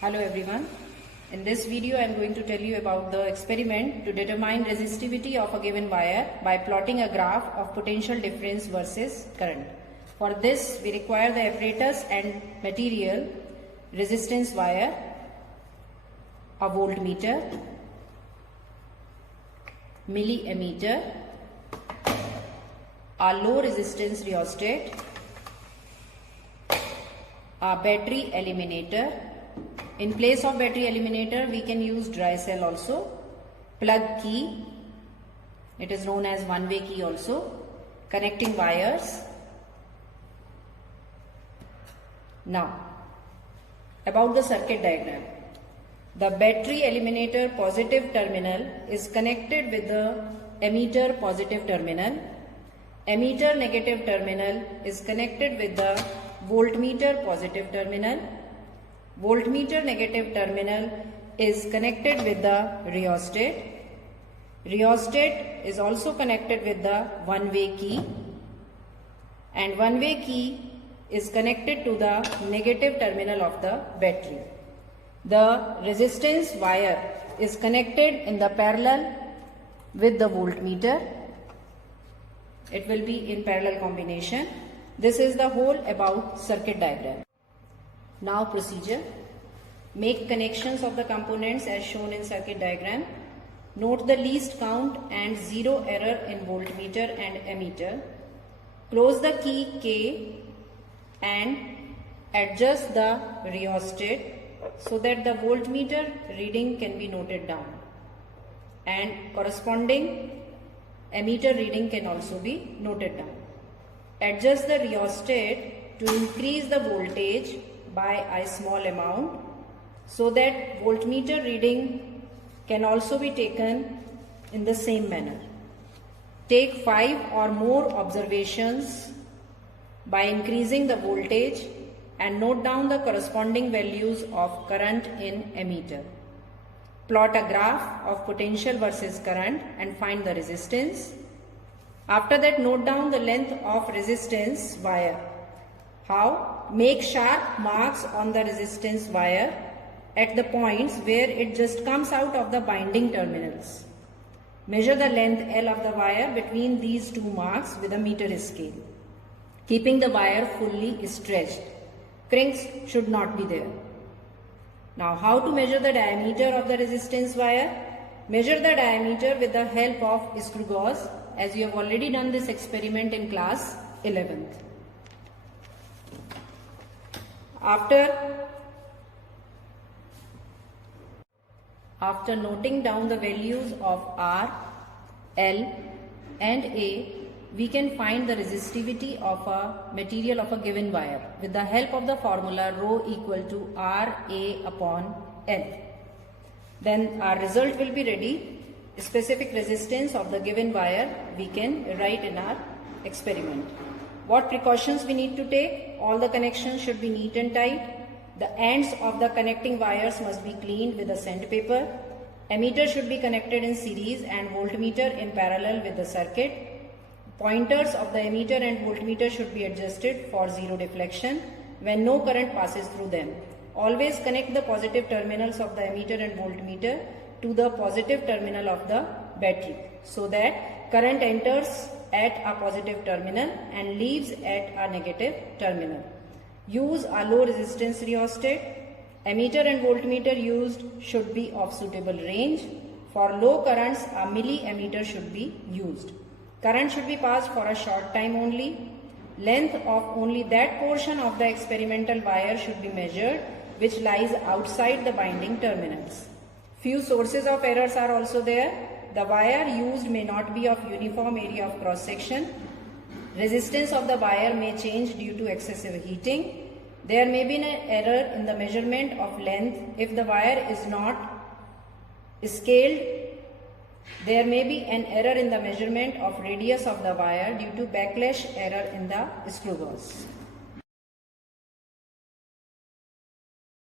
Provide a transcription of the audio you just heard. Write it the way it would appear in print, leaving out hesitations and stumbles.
Hello everyone. In this video I am going to tell you about the experiment to determine resistivity of a given wire by plotting a graph of potential difference versus current. For this we require the apparatus and material: resistance wire, a voltmeter, milliammeter, a low resistance rheostat, a battery eliminator. In place of battery eliminator we can use dry cell also, plug key, it is known as one-way key also, connecting wires. Now about the circuit diagram. The battery eliminator positive terminal is connected with the emitter positive terminal. Emitter negative terminal is connected with the voltmeter positive terminal. Voltmeter negative terminal is connected with the rheostat. Rheostat is also connected with the one-way key, and one-way key is connected to the negative terminal of the battery. The resistance wire is connected in the parallel with the voltmeter. It will be in parallel combination. This is the whole about circuit diagram. Now procedure. Make connections of the components as shown in circuit diagram. Note the least count and zero error in voltmeter and emitter. Close the key K and adjust the rheostat so that the voltmeter reading can be noted down, and corresponding emitter reading can also be noted down. Adjust the rheostat to increase the voltage by a small amount so that voltmeter reading can also be taken in the same manner. Take 5 or more observations by increasing the voltage and note down the corresponding values of current in emitter. Plot a graph of potential versus current and find the resistance. After that, note down the length of resistance wire. How? Make sharp marks on the resistance wire at the points where it just comes out of the binding terminals. Measure the length L of the wire between these two marks with a meter scale, keeping the wire fully stretched. Crinks should not be there. Now how to measure the diameter of the resistance wire? Measure the diameter with the help of screw gauge, as you have already done this experiment in class 11th. After noting down the values of R, L and A, we can find the resistivity of a material of a given wire with the help of the formula rho equal to RA upon L. Then our result will be ready. Specific resistance of the given wire we can write in our experiment. What precautions we need to take? All the connections should be neat and tight. The ends of the connecting wires must be cleaned with a sandpaper. Emitter should be connected in series and voltmeter in parallel with the circuit. Pointers of the emitter and voltmeter should be adjusted for zero deflection when no current passes through them. Always connect the positive terminals of the emitter and voltmeter to the positive terminal of the battery so that current enters at a positive terminal and leaves at a negative terminal. Use a low resistance rheostat. Emitter and voltmeter used should be of suitable range. For low currents, a milliammeter should be used. Current should be passed for a short time only. Length of only that portion of the experimental wire should be measured which lies outside the binding terminals. Few sources of errors are also there. The wire used may not be of uniform area of cross section. Resistance of the wire may change due to excessive heating. There may be an error in the measurement of length if the wire is not scaled. There may be an error in the measurement of radius of the wire due to backlash error in the screw gauge.